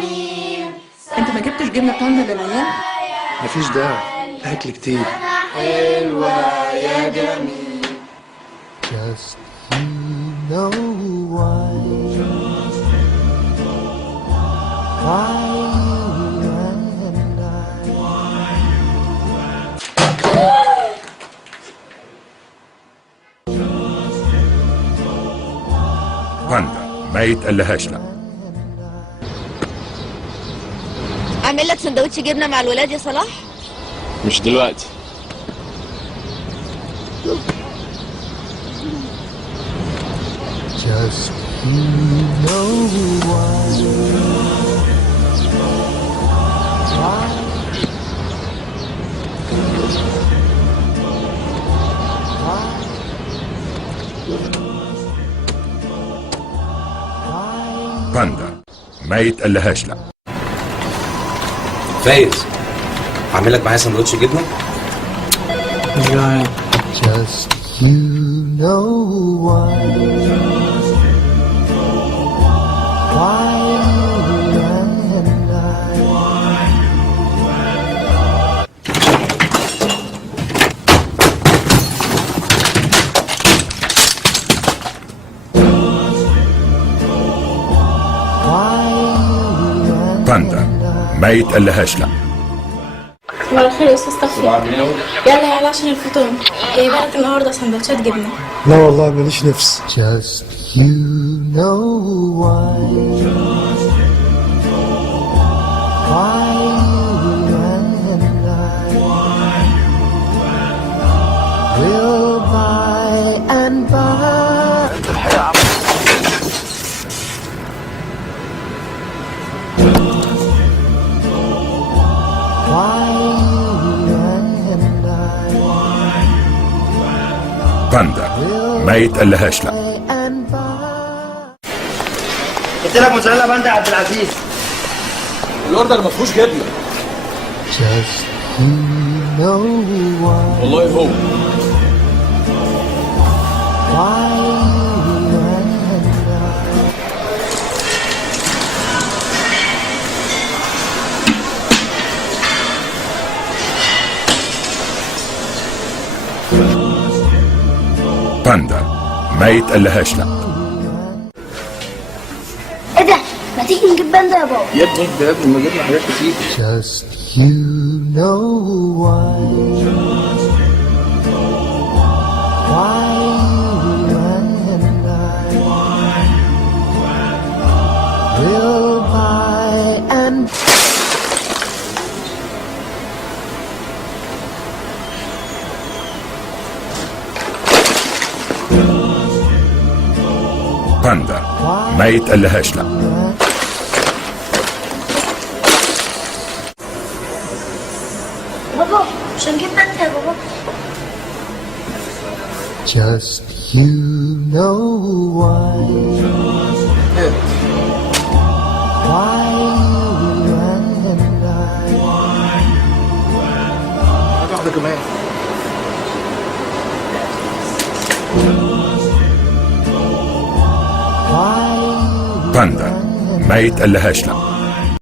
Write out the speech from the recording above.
جميل انت ما جبتش جبنة باندا للعيال مفيش داعي. اكل كتير. Just you know why. Why you and I. باندا ما يتقلهاش لا اعمل لك سندوتش جبنة مع الولاد يا صلاح مش دلوقتي Just you know why. Why? باندا ما يتقلهاش لا فايز هعمل لك معايا سندوتش جبنه مش جعان Just you know why. Why you and I. Why you and باندا ما يتقلهاش لا. صباح الخير يا أستاذ تخفي يلا يلا عشان الفطور جايبه لك النهارده سندوتشات جبنة. لا والله ماليش نفس. Just you know why. Why you and I will by and by. باندا ما يتقلهاش لا. قلت لك موزاريلا باندا يا عبد العزيز الأوردر ما فيهوش جبنة Just you know why. والله هو باندا. ما يتقلهاش لا. إيه ده؟ ما تيجي نجيب باندا يا بابا؟ يا ابني ده يا ابني ما جبنا حاجات كتير. Just you know why. باندا ما يتقلهاش لا. بابا مش هنجيب باندا يا بابا؟ Just you know why. Why you and I. حاجة واحدة كمان Why? باندا ما يتقلهاش لا.